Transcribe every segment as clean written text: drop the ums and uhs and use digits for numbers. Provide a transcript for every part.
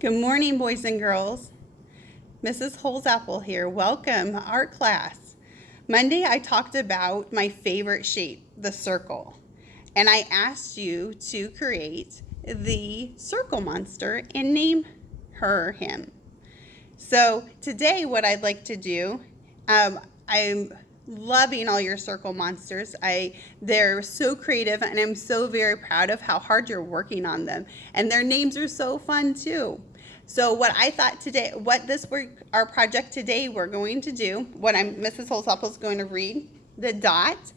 Good morning, boys and girls. Mrs. Holzapfel here. Welcome, art class. Monday, I talked about my favorite shape, the circle. And I asked you to create the circle monster and name him. So today, what I'd like to do, I'm loving all your circle monsters. They're so creative, and I'm so very proud of how hard you're working on them. And their names are so fun too. So what I thought today, our project today, we're going to do, Mrs. Holzapfel is going to read the dot,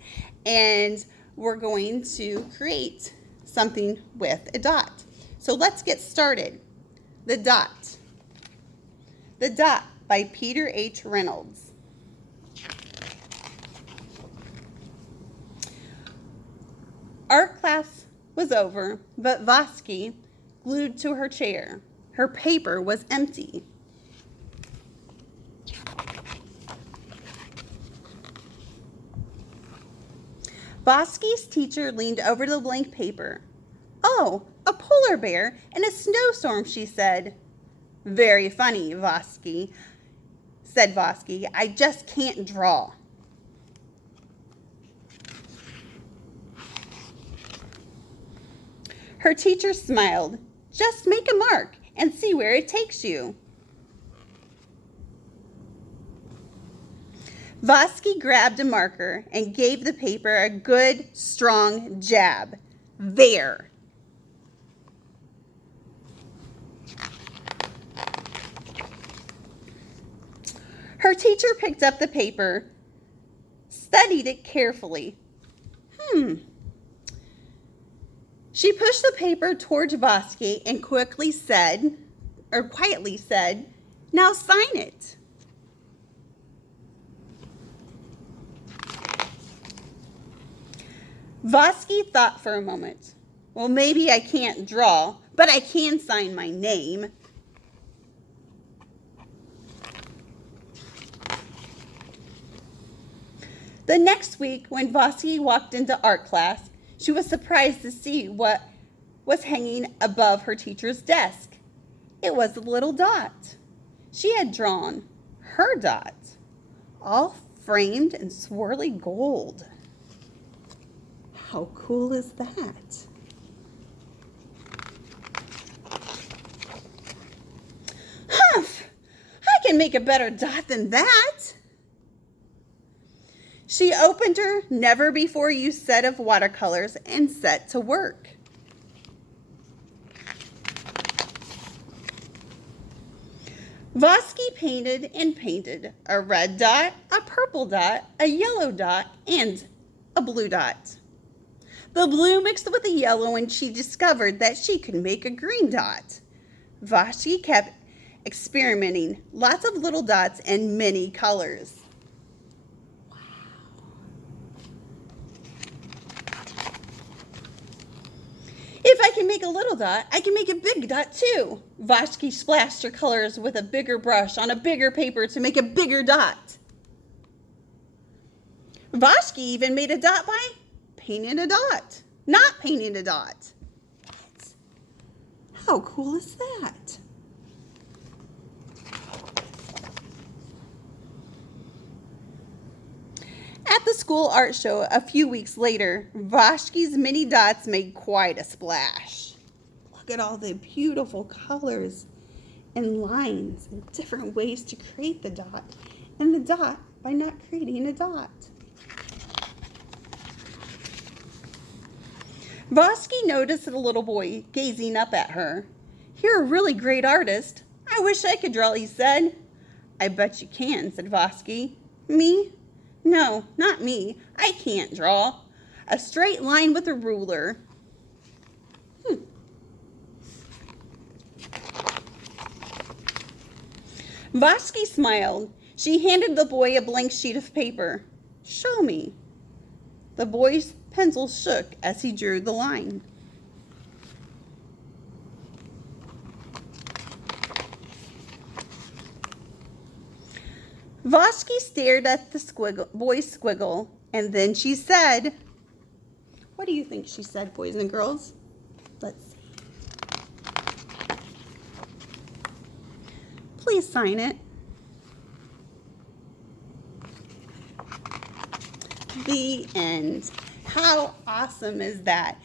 and we're going to create something with a dot. So let's get started. The Dot. The Dot by Peter H. Reynolds. Art class was over, but Vosky, glued to her chair. Her paper was empty. Vosky's teacher leaned over the blank paper. "Oh, a polar bear in a snowstorm," she said. "Very funny, Vosky," said Vosky. "I just can't draw." Her teacher smiled. "Just make a mark and see where it takes you." Vosky grabbed a marker and gave the paper a good, strong jab. There. Her teacher picked up the paper, studied it carefully. She pushed the paper towards Vosky and quietly said, "Now sign it." Vosky thought for a moment. "Well, maybe I can't draw, but I can sign my name." The next week, when Vosky walked into art class, she was surprised to see what was hanging above her teacher's desk. It was a little dot. She had drawn her dot, all framed in swirly gold. How cool is that? Humph! I can make a better dot than that. She opened her never-before-used set of watercolors and set to work. Vosky painted and painted a red dot, a purple dot, a yellow dot, and a blue dot. The blue mixed with the yellow, and she discovered that she could make a green dot. Vosky kept experimenting, lots of little dots and many colors. "If I can make a little dot, I can make a big dot too." Vosky splashed her colors with a bigger brush on a bigger paper to make a bigger dot. Vosky even made a dot by painting a dot, not painting a dot. How cool is that? At the school art show a few weeks later, Vosky's mini dots made quite a splash. Look at all the beautiful colors and lines and different ways to create the dot, and the dot by not creating a dot. Vosky noticed a little boy gazing up at her. "You're a really great artist. I wish I could draw," he said. "I bet you can," said Vosky. "Me? No, not me. I can't draw. A straight line with a ruler." Vosky smiled. She handed the boy a blank sheet of paper. "Show me." The boy's pencil shook as he drew the line. Vosky stared at the boy's squiggle, and then she said, what do you think she said, boys and girls? Let's see. Please sign it. The end. How awesome is that?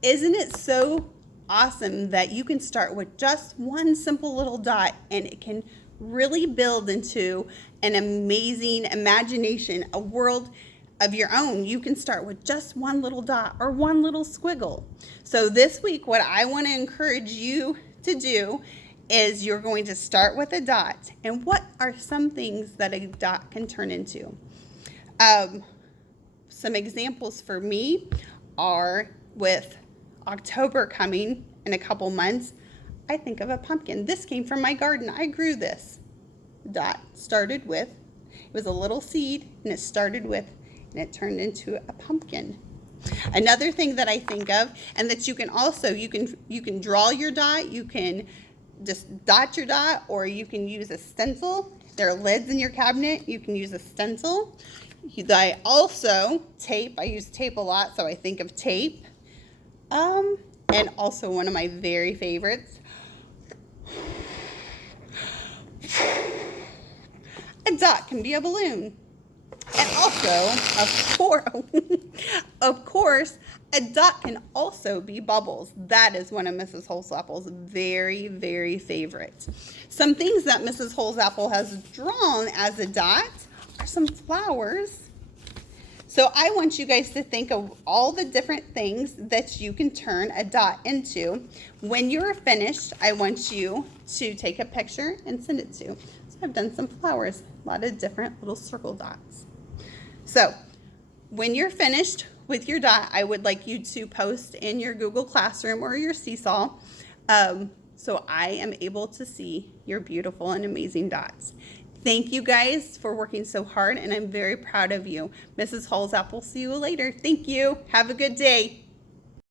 Isn't it so awesome that you can start with just one simple little dot and it can really build into an amazing imagination, a world of your own. You can start with just one little dot or one little squiggle. So this week, what I want to encourage you to do is you're going to start with a dot. And what are some things that a dot can turn into? Some examples for me are, with October coming in a couple months, I think of a pumpkin. This came from my garden. I grew this. Dot started with, it was a little seed, and it started with, and it turned into a pumpkin. Another thing that I think of, and that you can also, you can draw your dot, you can just dot your dot, or you can use a stencil. There are lids in your cabinet. You can use a stencil. I also tape. I use tape a lot, so I think of tape. And also one of my very favorites, a dot can be a balloon. And also, of course, a dot can also be bubbles. That is one of Mrs. Holzapple's very, very favorites. Some things that Mrs. Holzapple has drawn as a dot are some flowers. So I want you guys to think of all the different things that you can turn a dot into. When you're finished, I want you to take a picture and send it to. So I've done some flowers, a lot of different little circle dots. So when you're finished with your dot, I would like you to post in your Google Classroom or your Seesaw, so I am able to see your beautiful and amazing dots. Thank you guys for working so hard, and I'm very proud of you. Mrs. Holzapple, see you later. Thank you. Have a good day.